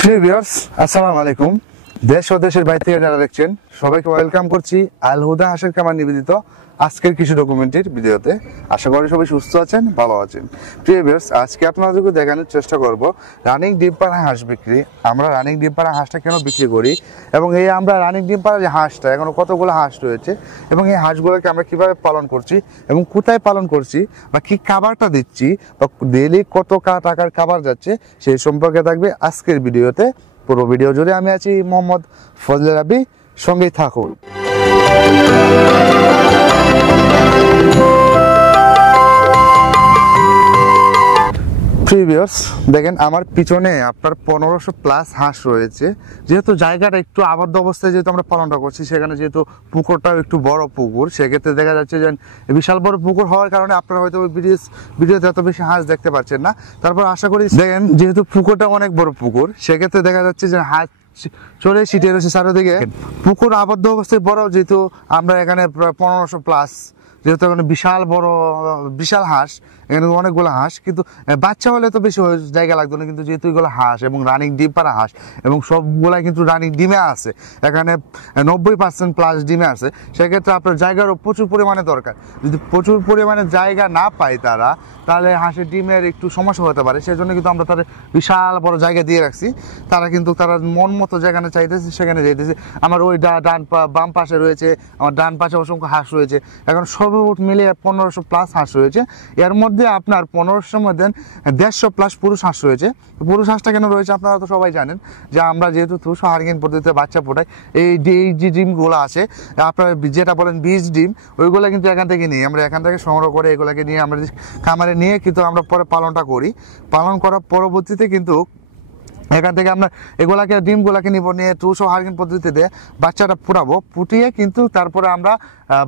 প্রিয় ভিউয়ার্স, আসসালামু আলাইকুম। দেশ ও দেশের বাইরে থেকে যারা দেখছেন সবাইকে ওয়েলকাম করছি আল হুদা হাঁসের খামার নিবেদিত আজকের কিছু ডকুমেন্টের ভিডিওতে। আশা করি সবাই সুস্থ আছেন, ভালো আছেন। প্রিয় ভিউয়ার্স, আজকে আপনাদেরকে দেখানোর চেষ্টা করব রানিং ডিম পাড়া হাঁস বিক্রি। আমরা রানিং ডিম পাড়া হাঁসটা কেন বিক্রি করি এবং এই আমরা রানিং ডিম পাড়া যে হাঁসটা এখনো কতগুলো হাঁস রয়েছে এবং এই হাঁসগুলোকে আমরা কিভাবে পালন করছি এবং কোথায় পালন করছি বা কি খাবারটা দিচ্ছি বা ডেইলি কত টাকার খাবার যাচ্ছে সেই সম্পর্কে থাকবে আজকের ভিডিওতে। পুরো ভিডিও জুড়ে আমি আছি মোহাম্মদ ফজলে রাব্বি, সঙ্গেই থাকুন। ভিউয়ার্স, দেখেন আমার পিছনে আপনার 1500 প্লাস হাঁস রয়েছে। যেহেতু জায়গাটা একটু আবদ্ধ অবস্থায় যেহেতু আমরা পালনটা করছি, সেখানে যেহেতু পুকুরটাও একটু বড় পুকুর, সেক্ষেত্রে দেখা যাচ্ছে যে বিশাল বড় পুকুর হওয়ার কারণে আপনারা হয়তো ভিডিওতে এত বেশি হাঁস দেখতে পাচ্ছেন না। তারপর আশা করি দেখেন যেহেতু পুকুরটা অনেক বড় পুকুর, সেক্ষেত্রে দেখা যাচ্ছে যে হাঁস চলে ছিটিয়ে রয়েছে চারিদিকে। পুকুর আবদ্ধ অবস্থায় বড়, যেহেতু আমরা এখানে প্রায় 1500 প্লাস, যেহেতু এখানে বিশাল হাঁস, এখানে অনেকগুলো হাঁস, কিন্তু বাচ্চা হলে তো বেশি জায়গা লাগতো না। কিন্তু যেহেতু এগুলো হাঁস এবং রানিং ডিম পাড়া হাঁস এবং সবগুলা কিন্তু রানিং ডিমে আছে, এখানে 90% প্লাস ডিমে আছে, সেক্ষেত্রে আপনার জায়গারও প্রচুর পরিমাণে দরকার। যদি প্রচুর পরিমাণে জায়গা না পায় তারা, তাহলে হাঁসের ডিমের একটু সমস্যা হতে পারে। সেই জন্য কিন্তু আমরা তাদের বিশাল বড় জায়গা দিয়ে রাখছি। তারা মন মতো যেখানে চাইতেছে সেখানে যাইতেছে। আমার ওই বাম পাশে রয়েছে, আমার ডান পাশে অসংখ্য হাঁস রয়েছে। এখন সর্বমোট মিলিয়ে 1500 প্লাস হাঁস রয়েছে। এর মধ্যে আপনার 1500 মধ্যে 150 প্লাস পুরুষ হাঁস রয়েছে। পুরুষ হাঁসটা কেন রয়েছে আপনারা তো সবাই জানেন যে আমরা যেহেতু হারগিন পদ্ধতিতে বাচ্চা ফোটাই, এই যে ডিমগুলো আছে আপনারা যেটা বলেন বীজ ডিম, ওইগুলো কিন্তু এখান থেকে নিই, আমরা এখান থেকে সংগ্রহ করে এগুলোকে নিয়ে আমরা খামারে নিয়ে কিন্তু আমরা পরে পালনটা করি। পালন করার পরবর্তীতে কিন্তু এখান থেকে আমরা ডিমগুলাকে নিয়ে 200 হারগিন পদ্ধতিতে বাচ্চাটা ফুটিয়ে কিন্তু তারপরে আমরা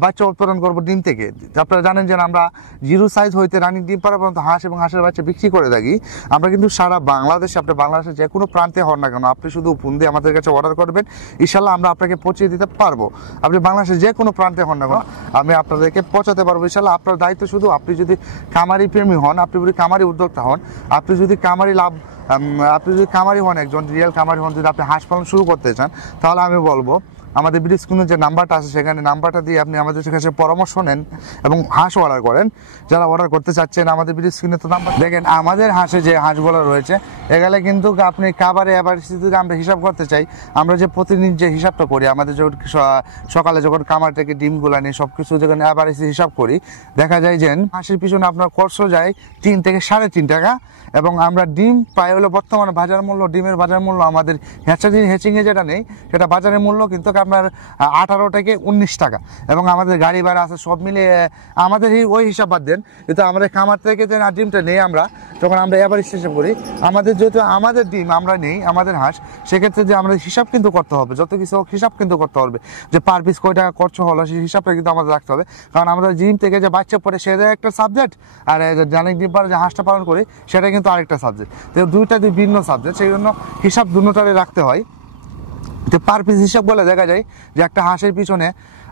বাচ্চা উৎপাদন করবো ডিম থেকে। আপনারা জানেন যে আমরা 0 সাইজ হইতে রানিং ডিম পাড়া পর্যন্ত হাঁস এবং হাঁসের বাচ্চা বিক্রি করে থাকি। আমরা কিন্তু সারা বাংলাদেশে, আপনি বাংলাদেশের যে কোনো প্রান্তে হন না কেন, আপনি শুধু ফোন দিয়ে আমাদের কাছে অর্ডার করবেন, ইনশাল্লাহ আমরা আপনাকে পৌঁছে দিতে পারবো। আপনি বাংলাদেশের যে কোনো প্রান্তে হন না কেন, আমি আপনাদেরকে পৌঁছাতে পারবো ইনশাল্লাহ। আপনার দায়িত্ব শুধু আপনি যদি খামারি প্রেমী হন, আপনি যদি খামারি উদ্যোক্তা হন, আপনি যদি খামারি হন, একজন রিয়েল খামারি হন, যদি আপনি হাঁস পালন শুরু করতে চান, তাহলে আমি বলবো আমাদের ভিডিও স্ক্রিনে যে নাম্বারটা আছে সেখানে নাম্বারটা দিয়ে আপনি আমাদের কাছে পরামর্শ নেন এবং হাঁস অর্ডার করেন। যারা অর্ডার করতে চাচ্ছেন আমাদের ভিডিও স্ক্রিনে তো নাম্বার দেখেন। আমাদের হাঁসে যে হাঁসগুলো রয়েছে এগুলো কিন্তু আপনি খাবারে এবার যদি আমরা হিসাব করতে চাই, আমরা যে প্রতিদিন যে হিসাবটা করি, আমাদের যখন সকালে যখন খামার থেকে ডিমগুলো নিয়ে সব কিছু যখন এবার হিসাব করি, দেখা যায় যে হাঁসের পিছনে আপনার খরচ যায় 3 থেকে 3.5 টাকা। এবং আমরা ডিম পাই হলো বর্তমানে ডিমের বাজার মূল্য আমাদের হ্যাচিংয়ে যেটা নেই সেটা বাজারের মূল্য কিন্তু আপনার 18 থেকে 19 টাকা। এবং আমাদের গাড়ি ভাড়া আছে, সব মিলিয়ে আমাদের ওই হিসাব বাদ দেন, কিন্তু আমাদের খামার থেকে যে ডিমটা নেই আমরা, যখন আমরা এবার হিসাব করি, আমাদের যেহেতু আমাদের ডিম আমরা নেই, আমাদের হাঁস, সেক্ষেত্রে যে আমরা হিসাব কিন্তু করতে হবে, যত কিছু হিসাব কিন্তু করতে হবে যে পার পিস কয় টাকা খরচ হলো, সেই হিসাবটা কিন্তু আমাদের রাখতে হবে। কারণ আমাদের ডিম থেকে যে বাচ্চা পড়ে সেটা একটা সাবজেক্ট, আর রানিং ডিম পাড়া যে হাঁসটা পালন করি সেটা কিন্তু আরেকটা সাবজেক্ট। তো দুইটা ভিন্ন সাবজেক্ট, সেই জন্য হিসাব দুটোটারে রাখতে হয়। তো পার পিস হিসাব বলে দেখা যায় যে একটা হাঁসের পিছনে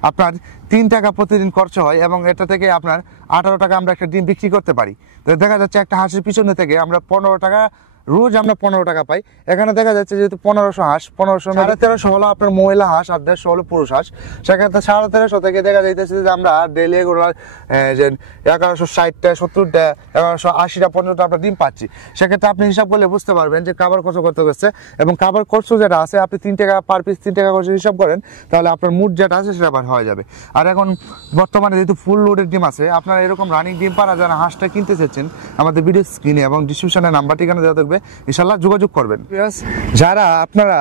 আপনার 3 টাকা প্রতিদিন খরচ হয় এবং এটা থেকে আপনার 18 টাকা আমরা একটা ডিম বিক্রি করতে পারি। তো দেখা যাচ্ছে একটা হাঁসের পিছনে থেকে আমরা 15 টাকা, রোজ আমরা 15 টাকা পাই। এখানে দেখা যাচ্ছে যেহেতু 1500 হাঁস, 1350 হলো আপনার মহিলা হাঁস আর 150 হলো পুরুষ হাঁস, সেক্ষেত্রে 1350 থেকে দেখা যাইতেছে যে আমরা ডেলি এগুলো যে 1160টা 70টা 1180টা পর্যন্ত আমরা ডিম পাচ্ছি। সেক্ষেত্রে আপনি হিসাব করলে বুঝতে পারবেন যে খাবার খরচ করতে হচ্ছে এবং খাবার খরচ যেটা আছে আপনি 3 টাকা পার পিস 3 টাকা করে হিসাব করেন, তাহলে আপনার মুড যেটা আছে সেটা হয়ে যাবে। আর এখন বর্তমানে যেহেতু ফুল লোডের ডিম আছে, আপনারা এরকম রানিং ডিম পাড়া যারা হাঁসটা কিনতে চাচ্ছেন, আমাদের ভিডিও স্ক্রিনে এবং ডিসক্রিপশনে নাম্বার ঠিকানা দেওয়া থাকবে, ইনশাআল্লাহ যোগাযোগ করবেন। যারা আপনারা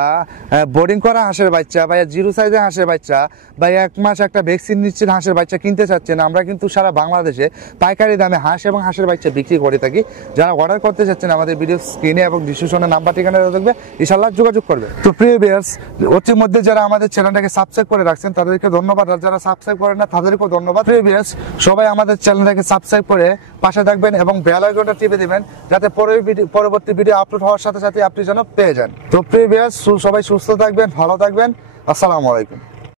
বোর্ডিং করা হাঁসের বাচ্চা বা 0 সাইজের হাঁসের বাচ্চা বা 1 মাস একটা ভ্যাকসিন নিশ্চিত হাঁসের বাচ্চা কিনতে চাচ্ছেন, আমরা কিন্তু সারা বাংলাদেশে পাইকারি দামে হাঁস এবং হাঁসের বাচ্চা বিক্রি করে থাকি। যারা অর্ডার করতে চাচ্ছেন আমাদের ভিডিও স্ক্রিনে এবং ডিসক্রিপশনে নাম্বার ঠিকানা দেওয়া থাকবে, ইনশাআল্লাহ যোগাযোগ করবেন। তো প্রিয় ভিউয়ার্স, অতির মধ্যে যারা আমাদের চ্যানেলটাকে সাবস্ক্রাইব করে রাখছেন তাদেরকে ধন্যবাদ, আর যারা সাবস্ক্রাইব করেন না তাদেরকেও ধন্যবাদ। প্রিয় ভিউয়ার্স, সবাই আমাদের চ্যানেলটাকে সাবস্ক্রাইব করে পাশে থাকবেন এবং বেল আইকনটা টিপে দিবেন, যাতে পরবর্তী ভিডিও আপলোড হওয়ার সাথে সাথে আপনি যেন পেয়ে যান। তো প্রিয় ভিউয়ার্স, সবাই সুস্থ থাকবেন, ভালো থাকবেন। আসসালামু আলাইকুম।